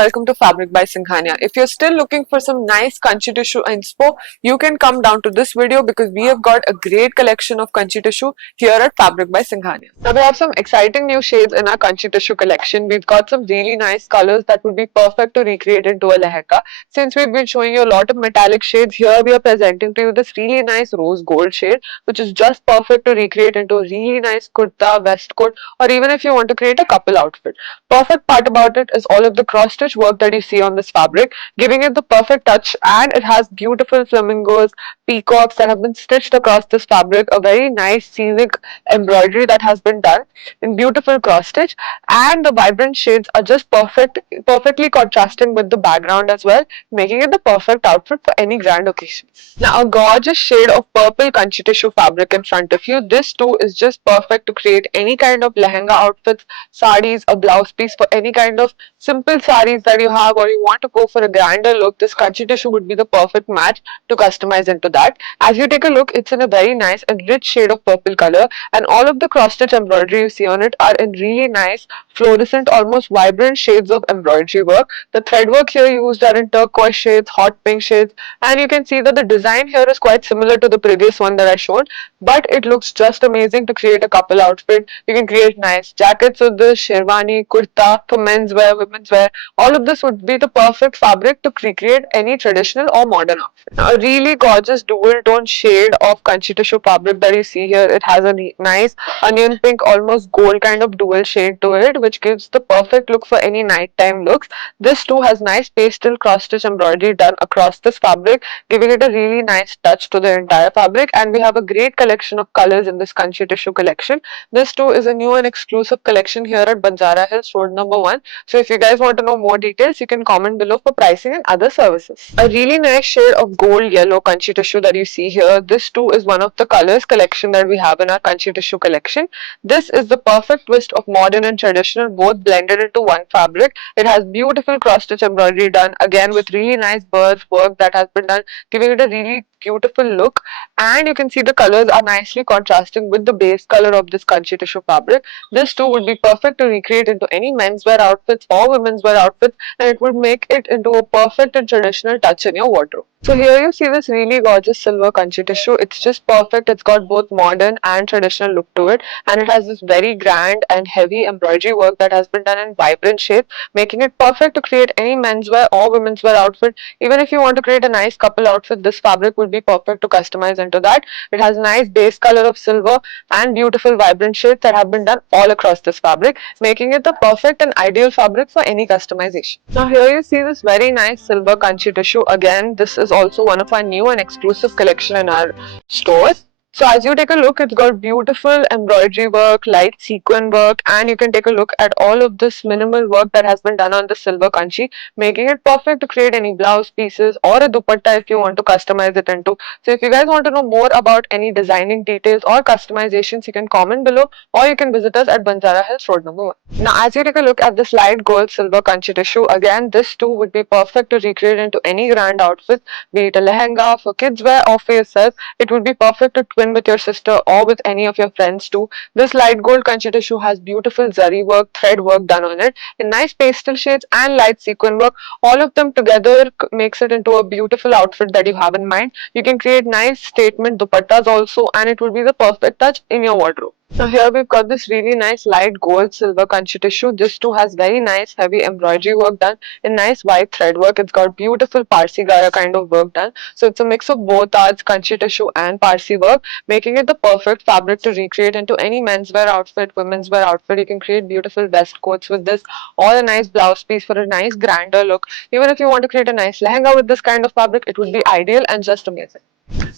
welcome to Fabric by Singhania. If you're still looking for some nice kanchi tissue inspo, you can come down to this video because we have got a great collection of kanchi tissue here at Fabric by Singhania. Now we have some exciting new shades in our kanchi tissue collection. We've got some really nice colors that would be perfect to recreate into a lehenga. Since we've been showing you a lot of metallic shades, here we are presenting to you this really nice rose gold shade, which is just perfect to recreate into a really nice kurta, vest coat, or even if you want to create a couple outfit. Perfect part about it is all of the cross stitch work that you see on this fabric, giving it the perfect touch, and it has beautiful flamingos, peacocks that have been stitched across this fabric, a very nice scenic embroidery that has been done in beautiful cross stitch, and the vibrant shades are just perfectly contrasting with the background as well, making it the perfect outfit for any grand occasion. Now a gorgeous shade of purple kanchi tissue fabric in front of you. This too is just perfect to create any kind of lehenga outfits, sarees, a blouse piece for any kind of simple sarees that you have, or you want to go for a grander look. This kanchi tissue would be the perfect match to customize into that. As you take a look, it's in a very nice and rich shade of purple color, and all of the cross stitch embroidery you see on it are in really nice fluorescent, almost vibrant shades of embroidery work. The thread work here used are in turquoise shades, hot pink shades, and you can see that the design here is quite similar to the previous one that I showed, but it looks just amazing to create a couple outfit. You can create nice jackets with this, sherwani, kurta for men's wear, women's wear. All of this would be the perfect fabric to recreate any traditional or modern outfit. Now, a really gorgeous dual tone shade of kanchi tissue fabric that you see here. It has a nice onion pink, almost gold kind of dual shade to it, which gives the perfect look for any nighttime looks. This too has nice pastel cross stitch embroidery done across this fabric, giving it a really nice touch to the entire fabric. And we have a great collection of colors in this kanchi tissue collection. This too is a new and exclusive collection here at Banjara Hills Road number 1. So if you guys want to know more details, you can comment below for pricing and other services. A really nice shade of gold yellow kanchi tissue that you see here. This too is one of the colors collection that we have in our kanchi tissue collection. This is the perfect twist of modern and traditional, both blended into one fabric. It has beautiful cross stitch embroidery done again with really nice birds work that has been done, giving it a really beautiful look. And you can see the colors are nicely contrasting with the base color of this kanchi tissue fabric. This too would be perfect to recreate into any menswear outfits or women's wear outfits, and it would make it into a perfect and traditional touch in your wardrobe. So here you see this really gorgeous silver kanchi tissue. It's just perfect. It's got both modern and traditional look to it, and it has this very grand and heavy embroidery work that has been done in vibrant shades, making it perfect to create any menswear or women's wear outfit. Even if you want to create a nice couple outfit, this fabric would be perfect to customize into that. It has nice base color of silver and beautiful vibrant shades that have been done all across this fabric, making it the perfect and ideal fabric for any customization. Now here you see this very nice silver kanchi tissue. Again, this is also one of our new and exclusive collection in our stores. So as you take a look, it's got beautiful embroidery work, light sequin work, and you can take a look at all of this minimal work that has been done on the silver kanchi, making it perfect to create any blouse pieces or a dupatta if you want to customize it into. So if you guys want to know more about any designing details or customizations, you can comment below, or you can visit us at Banjara Hills Road number 1. Now as you take a look at this light gold silver kanchi tissue, again this too would be perfect to recreate into any grand outfit, be it a lehenga for kids wear or for yourself. It would be perfect to twin with your sister or with any of your friends too. This light gold kanchi tissue has beautiful zari work, thread work done on it in nice pastel shades and light sequin work. All of them together makes it into a beautiful outfit that you have in mind. You can create nice statement dupattas also, and it will be the perfect touch in your wardrobe. So here we've got this really nice light gold silver kanchi tissue. This too has very nice heavy embroidery work done in nice white thread work. It's got beautiful Parsi Gara kind of work done. So it's a mix of both arts, kanchi tissue and Parsi work, making it the perfect fabric to recreate into any menswear outfit, women's wear outfit. You can create beautiful vest coats with this, or a nice blouse piece for a nice grander look. Even if you want to create a nice lehenga with this kind of fabric, it would be ideal and just amazing.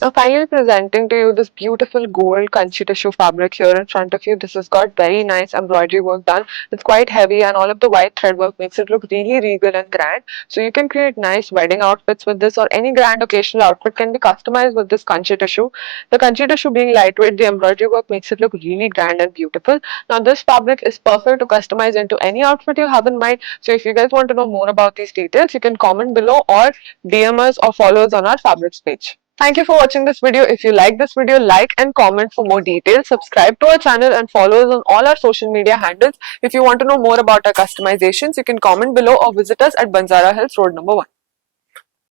Now finally presenting to you this beautiful gold kanchi tissue fabric here in front of you. This has got very nice embroidery work done. It's quite heavy, and all of the white thread work makes it look really regal and grand. So you can create nice wedding outfits with this, or any grand occasional outfit can be customized with this kanchi tissue. The kanchi tissue being lightweight, the embroidery work makes it look really grand and beautiful. Now this fabric is perfect to customize into any outfit you have in mind. So if you guys want to know more about these details, you can comment below or DM us or follow us on our fabrics page. Thank you for watching this video. If you like this video, like and comment for more details. Subscribe to our channel and follow us on all our social media handles. If you want to know more about our customizations, you can comment below or visit us at Banjara Hills Road number 1.